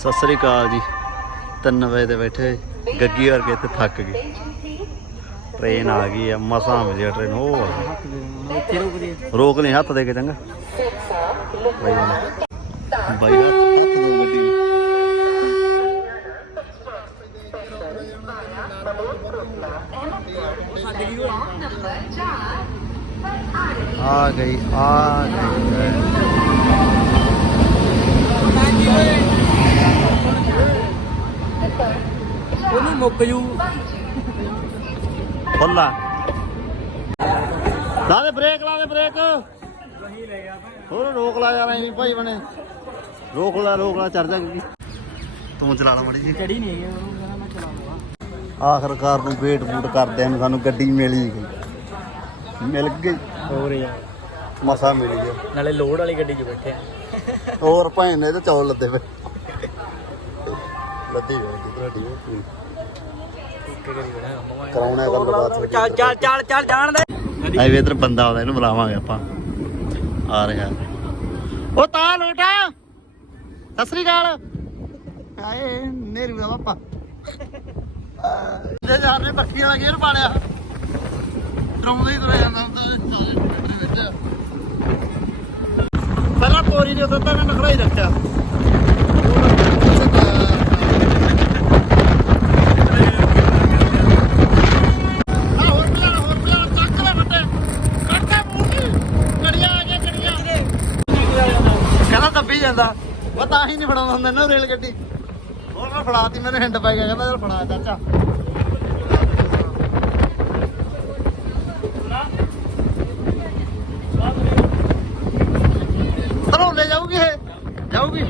ਸਤਿ ਸ੍ਰੀ ਅਕਾਲ ਜੀ। 3 ਵਜੇ ਦੇ ਬੈਠੇ ਗੱਗੀ ਵਰਗੇ ਤੇ ਥੱਕ ਗਏ। ਟ੍ਰੇਨ ਆ ਗਈ ਆ, ਮਸਾਂ ਵਜੇ ਟ੍ਰੇਨ ਉਹ ਆ। ਰੋਕ ਲਈ ਹੱਥ ਦੇ ਕੇ ਚੰਗਾ। ਬਾਈ ਬਾਈ ਆ ਗਈ ਆ ਗਈ। ਉਹਨੂੰ ਮੁੱਕ ਜੂ। ਖੁੱਲਾ ਲਾ ਦੇ ਬ੍ਰੇਕ ਲਾ ਦੇ ਬ੍ਰੇਕ। ਹੋਰ ਰੋਕ ਲਾ ਯਾਰ ਐਵੇਂ ਭਾਈ ਬਣੇ। ਰੋਕ ਲਾ ਰੋਕ ਲਾ ਚੜ ਜਾ ਤੂੰ ਚਲਾ ਲਾ ਮੜੀ ਜੀ ਚੜੀ ਨਹੀਂ ਹੈਗੀ ਉਹਨੂੰ ਕਹਿੰਦਾ ਮੈਂ ਚਲਾ ਲਵਾਂ ਆਖਰਕਾਰ ਨੂੰ ਵੇਟ ਬੂਟ ਕਰਦੇ ਨੂੰ ਸਾਨੂੰ ਗੱਡੀ ਮਿਲ ਗਈ। ਮਿਲ ਗਈ। ਹੋਰ ਯਾਰ। ਮਸਾ ਮਿਲੀ ਆ ਨਾਲੇ ਲੋਡ ਵਾਲੀ ਗੱਡੀ 'ਚ ਬੈਠੇ ਆ। ਹੋਰ ਭੈਣ ਨੇ ਤੇ ਚੌਲ ਲੱਦੇ ਪਏ। ਲੱਦੀ ਹੋਈ ਜੀ ਤੁਹਾਡੀ ਉਹ ਪੂਰੀ। ਇੱਕ ਕਰੀ ਬਣਾ ਕਰਾਉਣਾ ਹੈ ਗੱਲਬਾਤ ਤੁਹਾਡੀ। ਚੱਲ ਚੱਲ ਚੱਲ ਚੱਲ ਜਾਣ ਦੇ। ਹਾਈਵੇ ਇਧਰ ਬੰਦਾ ਆਉਂਦਾ ਇਹਨੂੰ ਬੁਲਾਵਾਂਗੇ ਆਪਾਂ। ਆ ਰਿਹਾ। ਉਹ ਤਾਂ ਲੋਟਾ। ਸਤਿ ਸ੍ਰੀ ਅਕਾਲ। ਹਾਏ ਨੇਰੂ ਦਾ ਪਾਪਾ। ਨੇ ਬੱਖੀ ਵਾਲਾ ਗੇਰ ਪਾੜਿਆ ਡਰਾਉਂਦਾ ਹੀ ਤੁਰਿਆ ਜਾਂਦਾ ਹੁੰਦਾ ਵਿੱਚ ਪਹਿਲਾਂ ਪੋਰੀ ਦੇ ਉੱਤੇ ਤਾਂ ਮੈਂ ਨਖੜਾ ਹੀ ਰੱਖਿਆ ਆ ਹੋਰ ਪਿਆ ਹੋਰ ਪਿਆ ਚੱਕ ਲੈ ਬੱਟੇ ਕੱਟੇ ਮੂੰਹ ਦੀ ਗੜੀਆਂ ਆ ਗਿਆ ਗੜੀਆਂ ਕਹਿੰਦਾ ਉਹ ਤਾਂ ਹੀ ਨਹੀਂ ਫੜਾਉਂਦਾ ਹੁੰਦਾ ਨਾ ਰੇਲ ਗੱਡੀ। ਹੋਰ ਮੈਂ ਫੜਾਤੀ ਮੈਨੂੰ ਹਿੰਡ ਪੈ ਗਿਆ ਕਹਿੰਦਾ ਯਾਰ ਫੜਾ ਚਾਚਾ। ਧਰੋਲੇ ਜਾਊਗੀ ਇਹ? ਜਾਊਗੀ?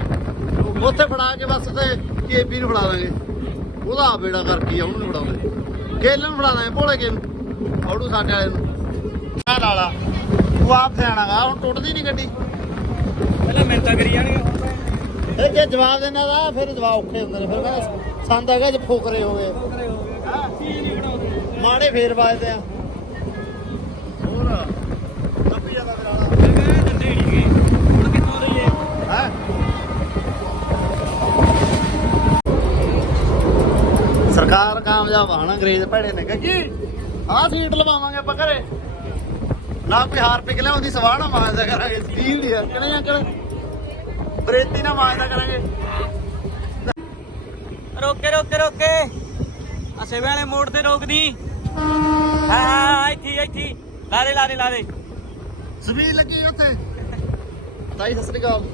ਉੱਥੇ ਫੜਾ ਕੇ ਬਸ ਤੇ ਕੇਪੀ ਨੂੰ ਫੜਾ ਦਾਂਗੇ ਉਹਦਾ ਆ ਬੇੜਾ ਕਰਕੇ ਆ, ਉਹਨੂੰ ਨੀ ਫੜਾਉਂਦੇ। ਕੇਲੇ ਨੂੰ ਫੜਾ ਦਾਂਗੇ ਭੋਲੇ ਕੇ ਨੂੰ। ਔੜੂ ਸਾਡੇ ਵਾਲੇ ਨੂੰ। ਆ ਲਾਲਾ ਉਹ ਆਪ ਸਿਆਣਾਗਾ ਹੁਣ ਟੁੱਟਦੀ ਨਹੀਂ ਗੱਡੀ। ਪਹਿਲਾਂ ਮਿੰਤਾ ਕਰੀ ਜਾਣਗੇ ਜੇ ਜਵਾਬ ਦੇਣਾ ਦਾ ਫਿਰ ਜਵਾਬ ਔਖੇ ਹੁੰਦੇ ਨੇ। ਫਿਰ ਕਹਿੰਦਾ ਸੰਦ ਹੈਗਾ ਜੇ ਫੋਕਰੇ ਹੋ ਗਏ। ਮਾੜੇ ਫੇਰ ਵੱਜਦੇ ਆ। ਹੋਰ? ਦੱਬੀ ਜਾਂਦਾ ਫਿਰ ਆਲਾ ਹੈ? ਸਰਕਾਰ ਕਾਮਯਾਬ ਆਣਾ ਅੰਗਰੇਜ਼ ਭੈੜੇ ਨੇ। ਕਿ ਆਹ ਸੀਟ ਲਵਾਵਾਂਗੇ ਆਪਾਂ ਘਰੇ। ਨਾ ਕੋਈ ਹਾਰ ਪਿਕ ਲਿਆਉਂਦੀ ਸਵਾਹ ਨਾ ਮਾਰਦਾ ਕਰਾਂਗੇ ਸਟੀਲ ਦੀ ਆ। ਕਿਹਨੇ ਅੰਕਲ ਬਰੇਤੀ ਨਾ ਮਾਰਦਾ ਕਰਾਂਗੇ। ਰੋਕੇ ਰੋਕੇ ਰੋਕੇ। ਅਸੇ ਵਾਲੇ ਮੋੜ ਤੇ ਰੋਕਦੀ। ਹਾਂ ਹਾਂ ਇੱਥੇ ਇੱਥੇ। ਲਾ ਦੇ ਲਾ ਦੇ ਲਾ ਦੇ। ਜ਼ਮੀਨ ਲੱਗੀ ਉੱਥੇ। ਤਾਈ ਸਤਿ ਸ੍ਰੀ ਅਕਾਲ।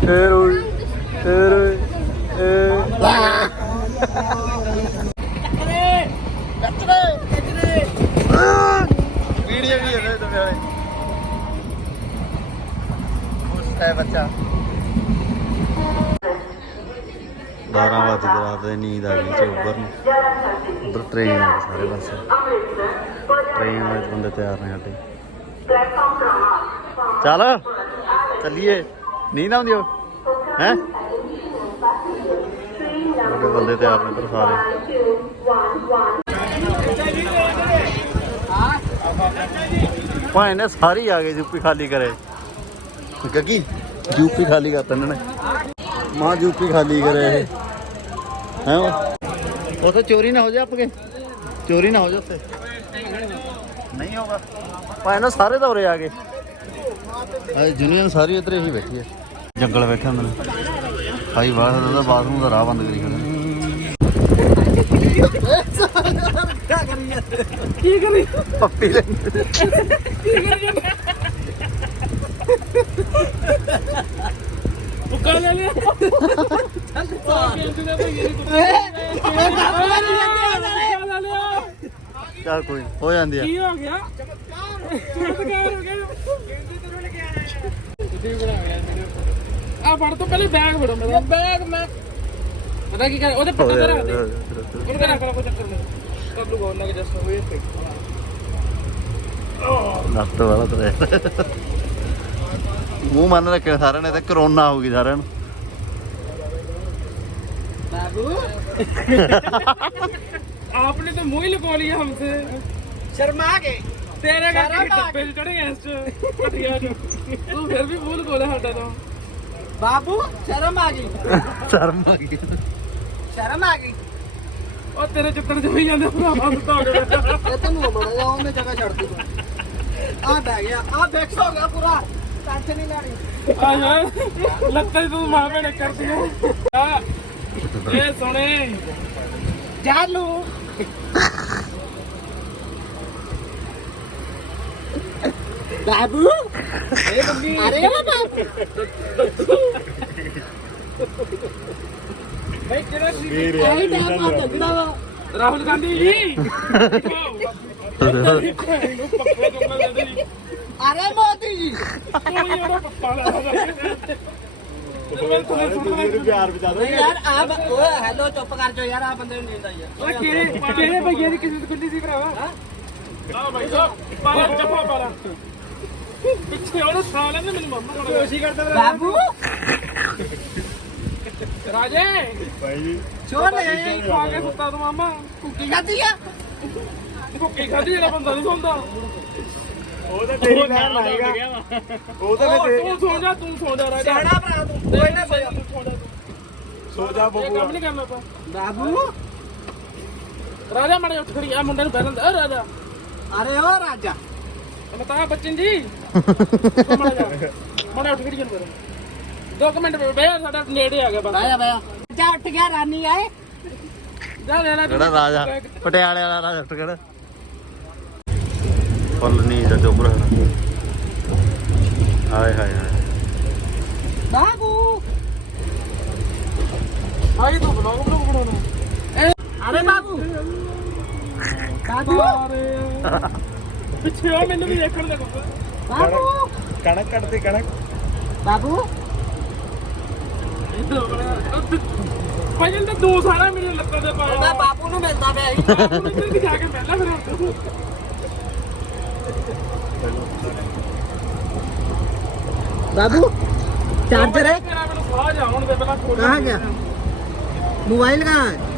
ਫੇਰ ਹੋਈ ਫੇਰ ਹੋਈ ਵੀਡੀਓ ਵੀ ਹੈ ਤੇ ਵਾਲੇ ਖੁਸ਼ ਹੈ ਬੱਚਾ। 12 ਵਜੇ ਰਾਤ ਦੇ ਨੀਂਦ ਆ ਗਈ ਚੋਬਰ ਨੂੰ। ਉਧਰ ਟ੍ਰੇਨ ਆ ਸਾਰੇ ਪਾਸੇ। ਟ੍ਰੇਨ ਵਾਲੇ ਬੰਦੇ ਤਿਆਰ ਨੇ ਸਾਡੇ। ਚੱਲ, ਚੱਲੀਏ। ਨੀਂਦ ਆਉਂਦੀ ਹੋ ਹੈ? ਸਾਡੇ ਬੰਦੇ ਤਿਆਰ ਨੇ ਇੱਧਰ ਸਾਰੇ। ਭਾਈ ਨੇ ਸਾਰੀ ਆ ਗਏ ਯੂਪੀ ਖਾਲੀ ਕਰੇ। ਗੱਗੀ ਯੂਪੀ ਖਾਲੀ ਕਰਤਾ ਇਹਨਾਂ ਨੇ। ਮਾਂ ਯੂਪੀ ਖਾਲੀ ਕਰੇ ਇਹ। ਹੈ ਉਥੇ ਚੋਰੀ ਨਾ ਹੋ ਜਾ ਆਪਕੇ? ਚੋਰੀ ਨਾ ਹੋ ਜਾ ਉੱਥੇ? ਨਹੀਂ ਹੋਗਾ। ਭਾਈ ਨਾ ਸਾਰੇ ਦੌਰੇ ਆ ਗਏ। ਆ ਜੁਨੀਅਨ ਸਾਰੀ ਇੱਧਰ ਹੀ ਬੈਠੀ ਹੈ ਜੰਗਲ ਬੈਠਾ ਹੁੰਦੇ ਨੇ। ਭਾਈ ਬਾਹਰ ਦਾ ਬਾਥਰੂਮ ਦਾ ਰਾਹ ਬੰਦ ਕਰੀ ਖੜੇ ਕੀ ਕਰੀ ਪੱਪੀ ਲੈ। ਉੱਕਾ ਲੈ ਲਿਆ। ਚੱਲ ਕੋਈ ਨੀ, ਹੋ ਜਾਂਦੀ ਆ। ਕੀ ਹੋ ਗਿਆ? ਚਮਤਕਾਰ ਹੋ ਗਿਆ। ਆ ਫੜ ਤੋਂ ਪਹਿਲੇ ਬੈਗ ਫੜੋ ਮੇਰਾ ਬੈਗ ਮੈਂ ਪਤਾ ਕੀ ਕਰ ਉਹਦੇ ਤੇ ਰੱਖ ਦੇ। ਉਹਨੂੰ ਕਰਾ ਕਰ ਕੋਈ ਚੱਕਰ ਨਹੀਂ। ਕਬ ਲੂ ਗੋਲ ਲੱਗ ਜਸਟ ਹੋਏ ਤੇ। ਨੱਤ ਵਾਲਾ ਤਰੇ। ਮੂੰਹ ਮੰਨ ਰੱਖਿਆ ਸਾਰਿਆਂ ਨੇ ਤੇ ਕਰੋਨਾ ਹੋ ਗਈ ਸਾਰਿਆਂ ਨੂੰ बाबू आपने तो मुंह ही लुका लिया हमसे शर्मा के तेरे का डब्बे चढ़े गए इस घटिया ਨੂੰ। ਤੂੰ ਫਿਰ ਵੀ ਮੂੰਹ ਲੁਕੋਲੇ ਸਾਡਾ ਤਾਂ ਬਾਬੂ ਸ਼ਰਮ ਆ ਗਈ ਸ਼ਰਮ ਆ ਗਈ ਸ਼ਰਮ ਆ ਗਈ ਉਹ ਤੇਰੇ ਚਿੱਤਰ ਜਮੀ ਜਾਂਦੇ ਭਰਾਵਾ ਤੂੰ ਤਾਂ ਇਹ ਤੈਨੂੰ ਬੜਾ ਜਾ ਉਹਨੇ ਜਗ੍ਹਾ ਛੱਡ ਦੂਗਾ ਆ ਬਹਿ ਗਿਆ ਆ ਫਿਕਸ ਹੋ ਗਿਆ ਪੂਰਾ ਟੈਨਸ਼ਨ ਨਹੀਂ ਲੈਣੀ। ਆ ਯਾਰ ਲੱਤਾਂ ਤੂੰ ਮਾਂ ਭੈਣੇ ਕਰਦੀ ਆ। ਇਹ ਸੁਣੇ ਜਾਲੂ। ਬਾਬੂ। ਇਹ ਮੰਮੀ। ਅਰੇ ਬਾਬੂ? ਭਾਈ ਕਿਹੜਾ ਸੀ? ਇਹ ਟਾਈਮ ਆ ਲੱਗਦਾ ਵਾ। ਰਾਹੁਲ ਗਾਂਧੀ ਜੀ। ਇਹਨੂੰ ਪੱਕਾ ਜੁਮਲਾ ਦੇ ਦੇ ਅਰੇ ਮੋਦੀ ਜੀ। ਤੂੰ ਹੀ ਉਹਦਾ ਪੱਪਾ ਲਾ ਪਿਆਰ ਬਚਾ ਓਏ ਯਾਰ ਆ ਬ- ਓਏ ਹੈਲੋ ਚੁੱਪ ਕਰ ਜਾ ਯਾਰ ਆ ਬੰਦੇ ਨੂੰ ਨੀਂਦ ਆਈ ਆ। ਓਏ ਕਿਹੜੇ ਕਿਹੜੇ ਭਈਏ ਦੀ ਕਿਸੇ ਦੀ ਕੁੰਡੀ ਸੀ ਭਰਾਵਾ? ਆ ਭਾਈ ਸਾਹਿਬ ਪਾਲਾ ਚੱਪਾ ਪਾਲਾ। ਪਿੱਛੇ ਉਹਨੂੰ ਥਾ ਲੈਂਦੇ ਮੈਨੂੰ ਮੰਮਾ ਕੋਲ। ਕੋਸ਼ਿਸ਼ ਕਰਦਾ ਬਾਬੂ? ਰਾਜੇ! ਭਾਈ ਛੋੜ ਲੈ ਤੂੰ ਆ ਕੇ ਸੁੱਤਾ ਤੂੰ ਮਾਮਾ। ਕੁੱਕੀ ਖਾਦੀ ਆ? ਭੁੱਕੀ ਖਾਦੀ ਜਿਹੜਾ ਬੰਦਾ ਨਹੀਂ ਸੌਂਦਾ। ਉਹ ਤਾਂ ਤੇਰੀ ਭੈਣ ਲਾਏਗਾ ਉਹ ਤਾਂ ਉਹ ਤੂੰ ਸੌਂ ਜਾ ਤੂੰ ਸੌਂ ਜਾ ਰਾਜਾ। ਸਿਆਣਾ ਭਰਾ ਤੂੰ ਕੋਈ ਨਾ ਕੋਈ। ਤੂੰ ਸੌਂ ਜਾ ਤੂੰ। ਸੋ ਜਾ ਇਹ ਕੰਮ ਨਹੀਂ ਕਰਨਾ ਆਪਾਂ। ਬਾਬੂ? ਰਾਜਾ ਮਾੜਾ ਜਿਹਾ ਉੱਠ ਖੜੀ। ਆ ਮੁੰਡੇ ਨੂੰ ਬਹਿ ਲੈਂਦਾ ਓ ਰਾਜਾ। ਅਰੇ ਓ ਰਾਜਾ। ਅਮਤਾ ਬਚਨ ਜੀ। ਮਾੜਾ ਜਿਹਾ। ਮਾੜਾ ਉੱਠ ਖੜੀ ਜਨ ਕਰ ਦੋ ਕੁ ਮਿੰਟ ਬਹਿ ਜਾ, ਸਾਡਾ ਨੇੜੇ ਆ ਗਿਆ ਬਸ। ਬਾਇਆ ਬਾਇਆ ਜਾ। ਉੱਠ ਗਿਆ ਰਾਨੀ ਆਏ। ਜਾ ਲੈ ਲੈ। ਕਿਹੜਾ ਰਾਜਾ? ਪਟਿਆਲੇ ਵਾਲਾ ਰਾਜਾ ਉੱਠ ਕਿਹੜਾ ਫੁੱਲ ਨਹੀਂ ਦਾ ਚੋਬਰ ਹਾਏ ਹਾਏ ਹਾਏ। ਬਾਬੂ। ਆਈ ਤੂੰ ਬਲੌਗ ਬਲੌਗ ਬਣਾਉਣਾ? ਇਹ ਅਰੇ ਬਾਬੂ। ਬਾਬੂ। ਅਰੇ ਪਿੱਛੇ ਆ ਮੈਨੂੰ ਵੀ ਦੇਖਣ ਦਾ ਕੋਈ ਬਾਬੂ। ਕਣਕ ਕੱਟਦੇ ਕਣਕ। ਬਾਬੂ। ਭਾਈ ਤਾਂ ਦੋ ਸਾਰਾ ਮੇਰੇ ਲੱਤਾਂ ਤੇ ਪਾਇਆ। ਬਾਬੂ ਨੂੰ ਮਿਲਦਾ ਪਿਆ ਸੀ। ਜਾ ਕੇ ਪਹਿਲਾਂ ਫਿਰ बाबू चार्जर है कहाँ गया मोबाइल कहाँ है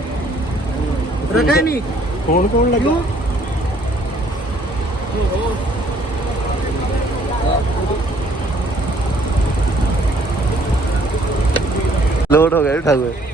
रखा नहीं कौन कौन लगा लोड हो गया उठा हुए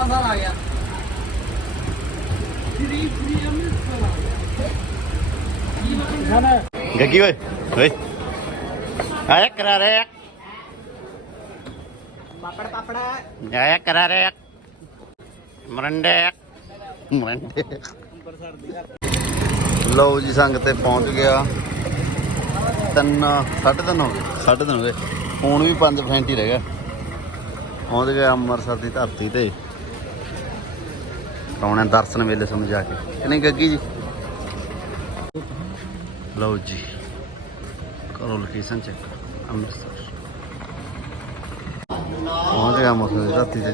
ਬੰਦਾ ਗੱਗੀ ਓਏ ਓਏ। ਆਇਆ ਕਰਾ ਰਿਹਾ। ਪਾਪੜ ਪਾਪੜਾ। ਆਇਆ ਕਰਾ ਰਿਹਾ। ਮਰੰਡੇ। ਮਰੰਡੇ। ਲਓ ਜੀ ਸੰਗ ਤੇ ਪਹੁੰਚ ਗਿਆ। ਤਿੰਨ ਸਾਢੇ ਤਿੰਨ ਹੋ ਗਏ। ਸਾਢੇ ਤਿੰਨ ਹੋ ਗਏ। ਹੁਣ ਵੀ 5% ਹੀ ਰਹਿ ਗਿਆ। ਪਹੁੰਚ ਗਿਆ ਅੰਮ੍ਰਿਤਸਰ ਦੀ ਧਰਤੀ ਤੇ। ਕਰਾਉਣਾ ਦਰਸ਼ਨ ਵੇਲੇ ਤੁਹਾਨੂੰ ਜਾ ਕੇ। ਕਿ ਨਹੀਂ ਗੱਗੀ ਜੀ? ਲਓ ਜੀ। ਕਰੋ ਲੋਕੇਸ਼ਨ ਚੈੱਕ ਅੰਮ੍ਰਿਤਸਰ। ਪਹੁੰਚ ਗਿਆ ਮਸਾ ਰਾਤੀ ਤੇ।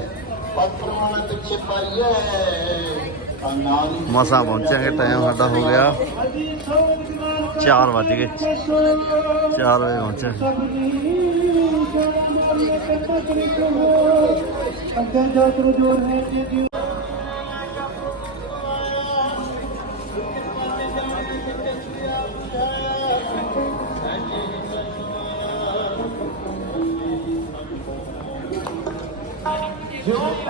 ਮਸਾ ਕਿ ਟਾਈਮ ਸਾਡਾ ਹੋ ਗਿਆ 4 ਵਜ ਗਏ। 4 ਵਜੇ ਪਹੁੰਚਾਂਗੇ 형?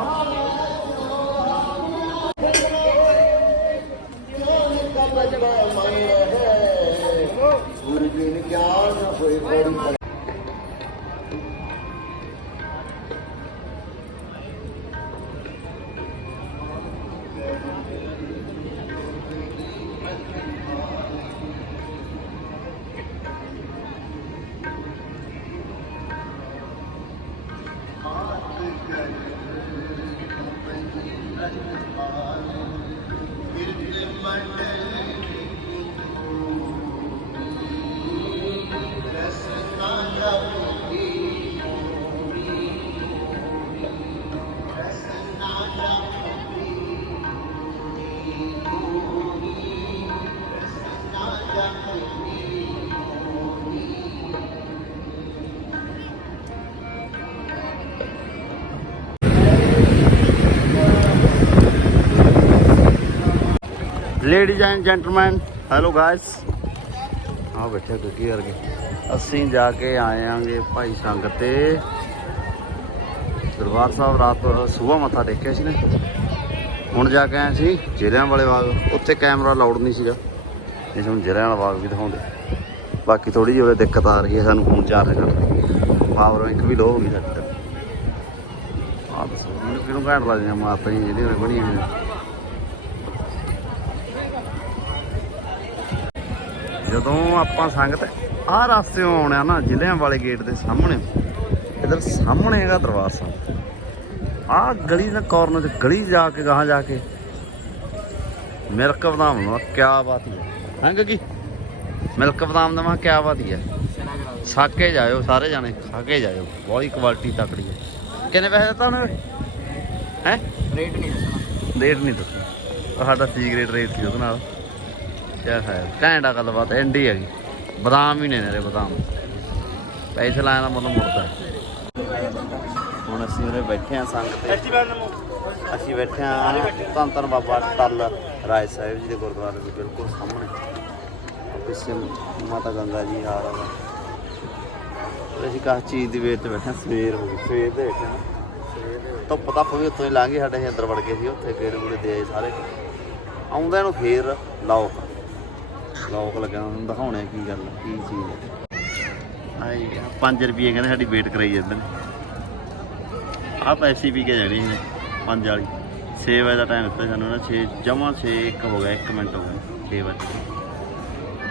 Ladies and gentleman hello guys ਆ ਬੈਠੇ ਗੱਗੀ ਵਰਗੇ। ਅਸੀਂ ਜਾ ਕੇ ਆਏ ਆਂਗੇ ਭਾਈ ਸੰਗ ਤੇ। ਦਰਬਾਰ ਸਾਹਿਬ ਰਾਤ ਸਵੇਰ ਮੱਥਾ ਟੇਕਿਆ ਸੀ ਨੇ। ਹੁਣ ਜਾ ਕੇ ਆਏ ਸੀ ਜ਼ਿਲ੍ਹਿਆਂ ਵਾਲੇ ਬਾਗ। ਉੱਥੇ ਕੈਮਰਾ ਲਾਉਡ ਨਹੀਂ ਸੀਗਾ। ਇਸ ਹੁਣ ਜ਼ਿਲ੍ਹਿਆਂ ਵਾਲਾ ਬਾਗ ਵੀ ਦਿਖਾਉਂਦੇ। ਬਾਕੀ ਥੋੜੀ ਜਿਹੀ ਉਹਦੇ ਦਿੱਕਤ ਆ ਰਹੀ ਹੈ ਸਾਨੂੰ ਫੋਨ ਚਾਰਜ ਕਰਨ ਪਾਵਰ ਬੈਂਕ ਵੀ ਲੋ ਹੋ ਗਈ ਸਾਡੀ ਆਹ ਦੱਸੋ ਮੈਨੂੰ ਕਿਹਨੂੰ ਘੈਂਟ ਲੱਗਦੀਆਂ ਮਾਤਾਂ ਜੀ ਜਿਹੜੀਆਂ ਬਣੀਆਂ ਹੋਈਆਂ ਜਦੋਂ ਆਪਾਂ ਸੰਗਤ ਆਹ ਰਸਤੇੋਂ ਆਉਣਾ ਨਾ ਜ਼ਿਲ੍ਹਿਆਂ ਵਾਲੇ ਗੇਟ ਦੇ ਸਾਹਮਣੇ ਇਧਰ ਸਾਹਮਣੇ ਹੈਗਾ ਦਰਬਾਰ ਸਾਹਿਬ। ਆਹ ਗਲੀ ਦਾ ਕਾਰਨਰ ਚ ਗਲੀ ਜਾ ਕੇ ਗਾਹਾਂ ਜਾ ਕੇ ਮਿਲਕ ਬਦਾਮ ਨੂੰ ਕਿਆ ਬਾਤ ਹੈ ਹਾਂ। ਕੀ ਮਿਲਕ ਬਦਾਮ ਦਾ ਮਾ ਕਿਆ ਬਾਤ ਹੈ ਸਾਕੇ ਜਾਇਓ ਸਾਰੇ ਜਾਣੇ ਸਾਕੇ ਜਾਇਓ। ਬਹੁਤ ਕੁਆਲਿਟੀ ਤਕੜੀ ਹੈ। ਕਿੰਨੇ ਪੈਸੇ ਦਿੱਤਾ ਉਹਨੇ ਹੈ? ਰੇਟ ਨਹੀਂ ਦੱਸਣਾ ਰੇਟ ਨਹੀਂ ਉਹ ਸਾਡਾ ਸੀਕ੍ਰੇਟ ਰੇਟ ਸੀ ਉਹਦੇ ਨਾਲ। ਕਿਆ ਹੈ ਘੈਂਟਾ ਗੱਲਬਾਤ ਐਂਡੀ ਹੈਗੀ। ਬਦਾਮ ਵੀ ਨੇ ਨੇਰੇ ਬਦਾਮ। ਪੈਸੇ ਲਾਇਆ ਦਾ ਮਤਲਬ ਮੁੜਦਾ। ਹੈ। ਹੁਣ ਅਸੀਂ ਉਰੇ ਬੈਠੇ ਆ ਸੰਗ ਤੇ। ਅਸੀਂ ਬੈਠੇ ਆ ਧੰਨ ਧੰਨ ਬਾਬਾ ਟੱਲ ਰਾਏ ਸਾਹਿਬ ਜੀ ਦੇ ਗੁਰਦੁਆਰੇ ਦੇ ਬਿਲਕੁਲ ਸਾਹਮਣੇ। ਪਿੱਛੇ ਮਾਤਾ ਗੰਗਾ ਜੀ ਆ। ਰਹਾ ਅਸੀਂ ਕਾਹ ਚੀਜ਼ ਦੀ ਵੇਟ ਤੇ ਬੈਠੇ ਹਾਂ ਸਵੇਰ ਹੋ ਗਈ। ਸਵੇਰ ਦੇ ਬੈਠੇ ਹਾਂ। ਦੇ ਧੁੱਪ ਧੱਪ ਵੀ ਉੱਥੋਂ ਹੀ ਲੰਘ ਗਈ ਸਾਡੇ ਅੰਦਰ ਵੜ ਗਏ ਸੀ ਉੱਥੇ ਗੇੜੇ ਗੂੜੇ ਦੇ ਸਾਰੇ। ਆਉਂਦਾ ਨੂੰ ਫੇਰ ਲੌਕ ਲੌਕ ਲੱਗਿਆ ਹੁਣ ਦਿਖਾਉਣੇ ਕੀ ਗੱਲ ਆ, ਕੀ ਚੀਜ਼ ਹੈ ਆਈ 5 ਰੁਪਏ ਕਹਿੰਦੇ ਸਾਡੀ ਵੇਟ ਕਰਾਈ ਜਾਂਦੇ ਨੇ। ਆਹ ਪੈਸੇ ਵੀ ਕੇ ਜਾਣੀ ਨੇ 5 ਵਾਲੀ। 6 ਵਜੇ ਦਾ ਟਾਈਮ ਦਿੱਤਾ ਸਾਨੂੰ ਨਾ 6 ਜਮਾ 6 1 ਹੋ ਗਿਆ 1 ਮਿੰਟ ਹੋ ਗਿਆ 6 ਵਜੇ।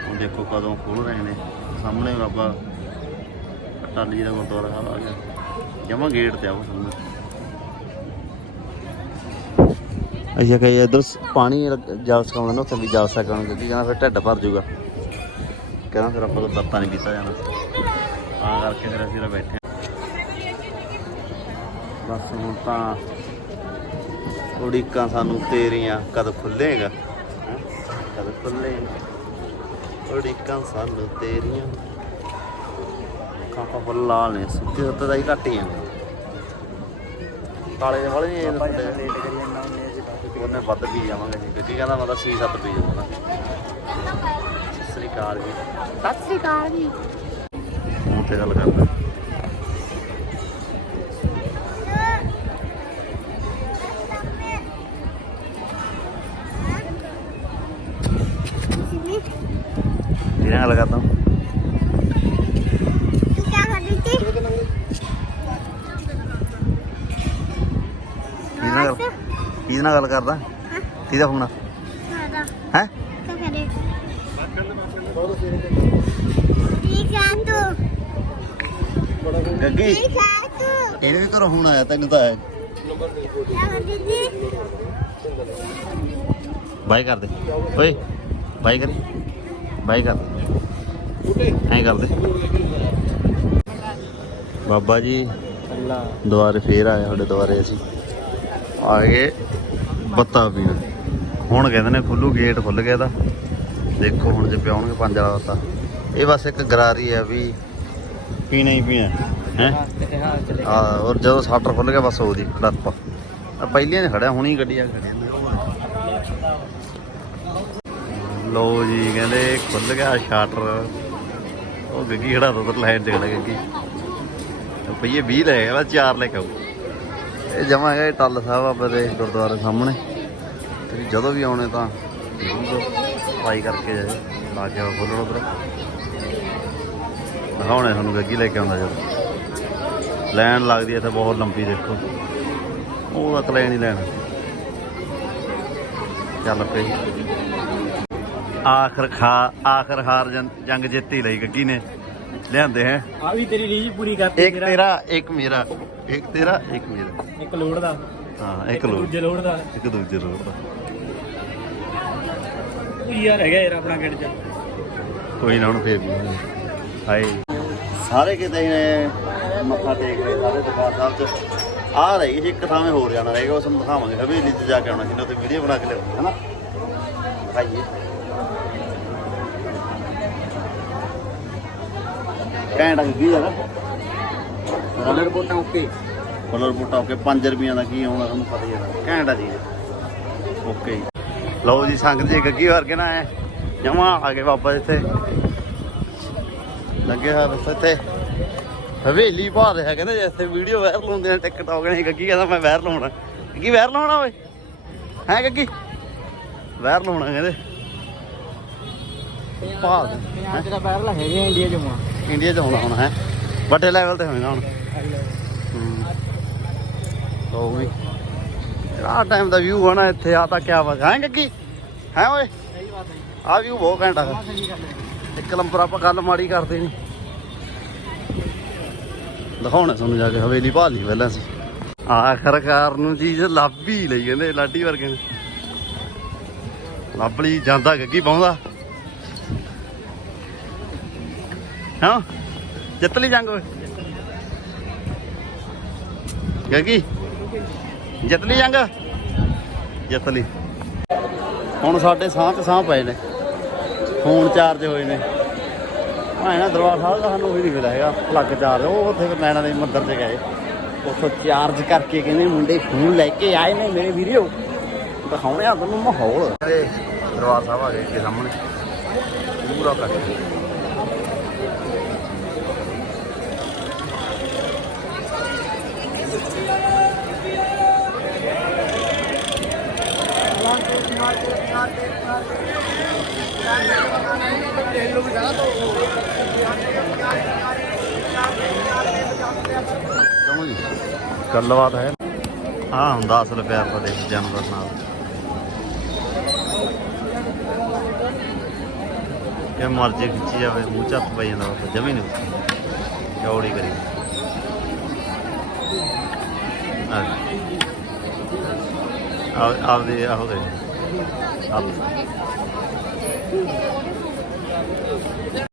ਹੁਣ ਦੇਖੋ ਕਦੋਂ ਖੋਲ ਰਹੇ ਨੇ। ਸਾਹਮਣੇ ਬਾਬਾ ਟਾਲੀ ਦਾ ਗੁਰਦੁਆਰਾ ਸਾਹਿਬ ਆ ਗਿਆ। ਜਮਾ ਗੇਟ ਤੇ ਆਓ ਸਾਹਮਣੇ। ਅੱਛਾ ਕਹੇ ਇਧਰ ਪਾਣੀ ਜਲ ਸਕਾਉਂਦੇ ਨੇ ਉੱਥੇ ਵੀ ਜਲ ਸਕਣ ਕਿਉਂਕਿ ਕਹਿੰਦਾ ਫਿਰ ਢਿੱਡ ਭਰ ਜਾਊਗਾ। ਕਹਿੰਦਾ ਫਿਰ ਆਪਾਂ ਤੋਂ ਨਹੀਂ ਪੀਤਾ ਜਾਣਾ। ਤਾਂ ਕਰਕੇ ਫਿਰ ਅਸੀਂ ਉਰੇ ਬੈਠੇ। ਬਸ ਹੁਣ ਤਾਂ ਉਡੀਕਾਂ ਸਾਨੂੰ ਤੇਰੀਆਂ ਕਦ ਖੁੱਲੇਗਾ? ਕਦ ਖੁੱਲੇਗਾ ਉਡੀਕਾਂ ਸਾਨੂੰ ਤੇਰੀਆਂ। ਕਾਪਾ ਫੁੱਲ ਲਾਲ ਨੇ ਸੁੱਤੇ ਸੁੱਤੇ ਦਾ ਹੀ ਘੱਟ ਹੀ ਆ। ਕਾਲੇ ਜਿਹੇ ਵਾਲੇ ਨਹੀਂ ਇਹ ਜੀ ਲੇਟ ਕਰੀ ਜਾਂਦਾ ਉਹਨੇ ਅਸੀਂ ਤਾਂ ਉਹਨੇ ਵੱਧ ਪੀ ਜਾਵਾਂਗੇ ਜੀ। ਕਿਉਂਕਿ ਕਹਿੰਦਾ ਮੈਂ ਤਾਂ 6-7 ਪੀ ਜਾਵਾਂਗਾ। ਸਤਿ ਸ੍ਰੀ ਅਕਾਲ ਜੀ। ਸਤਿ ਸ੍ਰੀ ਅਕਾਲ ਜੀ। ਹੁਣ ਤੇ ਗੱਲ ਕਰਦਾ ਇਹਨਾਂ ਗੱਲ ਕਰਦਾ? ਨਾਲ ਗੱਲ ਕਰਦਾ? ਕਿਹਦਾ ਫੋਨ ਆ? ਹੈ? ਕੀ ਕਰੇ। ਠੀਕ ਹੈ ਤੂੰ? ਗੱਗੀ? ਇਹਦੇ ਵੀ ਘਰੋਂ ਫੋਨ ਆਇਆ ਤੈਨੂੰ ਤਾਂ ਆਇਆ। ਬਾਈ ਕਰ ਦੇ। ਓਏ ਬਾਈ ਕਰ। ਬਾਈ ਕਰ ਐਂ ਕਰ ਦੇ। ਬਾਬਾ ਜੀ ਅੱਲਾ। ਦੁਬਾਰੇ ਫੇਰ ਆਏ ਸਾਡੇ ਦੁਬਾਰੇ ਅਸੀਂ। ਆ ਗਏ। ਬੱਤਾ ਪੀਣ ਹੁਣ ਕਹਿੰਦੇ ਨੇ ਖੁੱਲੂ ਗੇਟ ਖੁੱਲ ਗਿਆ ਦਾ ਦੇਖੋ ਹੁਣ ਜੇ ਪਿਆਉਣਗੇ ਪੰਜ ਵਾਲਾ ਬੱਤਾ। ਇਹ ਬਸ ਇੱਕ ਗਰਾਰੀ ਆ ਵੀ ਪੀਣਾ ਹੀ ਪੀਣਾ, ਹੈ? ਹਾਂ ਔਰ ਜਦੋਂ ਸਾਟਰ ਖੁੱਲ ਗਿਆ ਬਸ ਉਹਦੀ ਖੜੱਪ ਆ ਪਹਿਲੀਆਂ ਨੇ ਖੜਿਆ, ਹੁਣੀ ਗੱਡੀ ਆ ਖੜਿਆ। ਲੋ ਜੀ, ਕਹਿੰਦੇ ਖੁੱਲ ਗਿਆ ਸ਼ਟਰ। ਉਹ ਗੱਗੀ ਖੜਾ ਦੋ ਤਾਂ ਲਾਈਨ ਤੇ ਖੜਾ ਗੱਗੀ। ਰੁਪਈਏ 20 ਲੈ ਗਿਆ, ਬਸ 4 ਲੈ ਕੇ ਆਊ। ਇਹ ਜਮਾ ਹੈਗਾ ਟੱਲ ਸਾਹਿਬ ਬਾਬੇ ਦੇ ਗੁਰਦੁਆਰੇ ਸਾਹਮਣੇ। ਤੇ ਜਦੋਂ ਵੀ ਆਉਣੇ ਤਾਂ ਜ਼ਰੂਰ ਕਰਕੇ ਜਾਏ ਲਾ ਕੇ ਖੋਲਣ ਉਧਰ। ਦਿਖਾਉਣੇ ਤੁਹਾਨੂੰ ਗੱਗੀ ਲੈ ਕੇ ਆਉਂਦਾ ਜਦੋਂ। ਲੈਣ ਲੱਗਦੀ ਇੱਥੇ ਬਹੁਤ ਲੰਬੀ, ਦੇਖੋ। ਉਹ ਤੱਕ ਲੈਣ ਲੈਣ। ਚੱਲ ਪਈ ਆਖਰ ਖਾ, ਆਖਰ ਹਾਰ ਜੰ- ਜੰਗ ਜਿੱਤੀ ਲਈ ਗੱਗੀ ਨੇ। ਲਿਆਂਦੇ ਹੈ। ਆ ਵੀ ਤੇਰੀ ਰੀਝ ਪੂਰੀ ਕਰਤੀ ਇੱਕ ਤੇਰਾ। ਇੱਕ ਮੇਰਾ। ਇੱਕ ਤੇਰਾ ਇੱਕ ਮੇਰਾ। ਇੱਕ ਲੋੜ ਦਾ। ਹਾਂ ਇੱਕ ਲੋੜ। ਦੂਜੇ ਲੋੜ ਦਾ। ਇੱਕ ਦੂਜੇ ਲੋੜ ਦਾ। ਯਾਰ ਹੈਗਾ ਯਾਰ ਆਪਣਾ ਗੇੜ ਚ? ਕੋਈ ਨਾ ਹੁਣ ਫੇਰ ਵੀ। ਹਾਏ। ਸਾਰੇ ਕਿਤੇ ਹੀ ਨੇ ਮੱਥਾ ਟੇਕ ਰਹੇ ਸਾਰੇ ਦਰਬਾਰ ਸਾਹਿਬ ਚ। ਆ ਰਹੀ ਸੀ ਇੱਕ ਥਾਵੇਂ ਹੋਰ ਜਾਣਾ ਰਹੇਗਾ ਉਸ ਨੂੰ ਦਿਖਾਵਾਂਗੇ। ਹਵੇਲੀ ਚ ਜਾ ਕੇ ਆਉਣਾ ਸੀ ਨਾ ਉੱਥੇ ਵੀਡੀਓ ਬਣਾ ਕੇ ਲਿਆਉਂਗੇ ਹਨਾ? ਖਾਈਏ ਕਹਿਣ ਲੱਗੀ ਯਾਰ ਕਲਰ ਕੋਟਾ ਓਕੇ ਕਲਰ ਬੂਟਾ ਓਕੇ 5 ਰੁਪਈਆਂ ਦਾ ਕੀ ਆਉਣਾ ਤੁਹਾਨੂੰ ਪਤਾ ਹੀ ਹੈ ਘੈਂਟ ਆ ਜੀ। ਓਕੇ ਲਓ ਜੀ ਸੰਗਤ ਜੀ ਗੱਗੀ ਵਰਗੇ ਨਾ ਐ ਜਮਾ ਆ ਗਏ ਵਾਪਸ ਇੱਥੇ। ਲੱਗੇ ਹੋਇਆ ਬਸ ਇੱਥੇ। ਹਵੇਲੀ ਭਾ ਰਿਹਾ ਕਹਿੰਦੇ ਜੇ ਇੱਥੇ ਵੀਡੀਓ ਵਾਇਰਲ ਹੁੰਦੇ ਨੇ ਟਿਕਟੌਕ ਨੇ ਗੱਗੀ ਕਹਿੰਦਾ ਮੈਂ ਵਾਇਰਲ ਹੋਣਾ। ਗੱਗੀ ਵਾਇਰਲ ਹੋਣਾ ਓਏ। ਹੈ ਗੱਗੀ? ਵਾਇਰਲ ਹੋਣਾ ਕਹਿੰਦੇ। ਭਾ ਪੰਜਾਬ ਚ ਤਾਂ ਵਾਇਰਲ ਹੈਗੇ ਇੰਡੀਆ ਚ ਹੁਣ ਇੰਡੀਆ 'ਚ ਹੋਣਾ ਹੁਣ ਹੈ? ਵੱਡੇ ਲੈਵਲ ਤੇ ਹੋਏਗਾ ਹੁਣ। ਹੂੰ। ਲੋ ਵੀ। ਆਹ ਟਾਈਮ ਦਾ ਵਿਊ ਹੋਣਾ ਇੱਥੇ ਆ ਤਾਂ ਕਿਆ ਵਗਾ ਹੈ ਗੱਗੀ? ਹੈ ਓਏ? ਸਹੀ ਬਾਤ ਹੈ ਆ ਵਿਊ ਬਹੁਤ ਘੈਂਟ ਆ। ਹੈ ਇੱਕ ਨੰਬਰ ਆਪਾਂ ਗੱਲ ਮਾੜੀ ਕਰਦੇ ਨਹੀਂ ਦਿਖਾਉਣਾ ਤੁਹਾਨੂੰ ਜਾ ਕੇ ਹਵੇਲੀ ਭਾਲੀ ਪਹਿਲਾਂ ਸੀ ਆਖਰਕਾਰ ਨੂੰ ਚੀਜ਼ ਲੱਭ ਹੀ ਲਈ ਕਹਿੰਦੇ ਲਾਡੀ ਵਰਗੇ ਨੇ। ਲੱਭ ਲਈ ਜਾਂਦਾ ਗੱਗੀ ਪਾਉਂਦਾ ਹਾਂ? ਜਿੱਤ ਲਈ ਜੰਗ ਓਏ। ਗੱਗੀ, ਜਿੱਤ ਲਈ ਜੰਗ? ਜਿੱਤ ਲਈ। ਹੁਣ ਸਾਡੇ ਸਾਹ ਤੇ ਸਾਹ ਪਏ ਨੇ। ਫੋਨ ਚਾਰਜ ਹੋਏ ਨੇ। ਮੈਂ ਨਾ ਦਰਬਾਰ ਸਾਹਿਬ ਦਾ ਸਾਨੂੰ ਉਹੀ ਨਹੀਂ ਮਿਲਿਆ ਹੈਗਾ ਪਲੱਗ ਚਾਰਜ ਉਹ ਉੱਥੇ ਨੈਣਾ ਦੇ ਮੰਦਰ ਤੇ ਗਏ। ਉੱਥੋਂ ਚਾਰਜ ਕਰਕੇ ਕਹਿੰਦੇ ਮੁੰਡੇ ਫੋਨ ਲੈ ਕੇ ਆਏ ਨੇ ਮੇਰੇ ਵੀਡੀਓ ਦਿਖਾਉਣੇ ਆ ਤੁਹਾਨੂੰ ਮਾਹੌਲ। ਦਰਬਾਰ ਸਾਹਿਬ ਆ ਗਏ ਸਾਹਮਣੇ। ਪੂਰਾ ਕੱਟ ਕਿਉਂ ਜੀ? ਗੱਲਬਾਤ ਹੈ। ਹਾਂ, ਹੁੰਦਾ ਅਸਲ ਪਿਆਰ ਦਾ ਦੇਖ ਜਾਨਵਰ ਨਾਲ। ਕਿ ਮਰਜ਼ੀ ਖਿੱਚੀ ਜਾਵੇ, ਮੂੰਹ ਚੱਪ ਪਈ ਜਾਂਦਾ ਉਹ ਜਮੀ ਨਹੀਂ ਉੱਠਦੀ ਚੌੜੀ ਕਰੀ। ਆ ਆਪਦੇ ਆਹੋ ਦੇ ਆਪ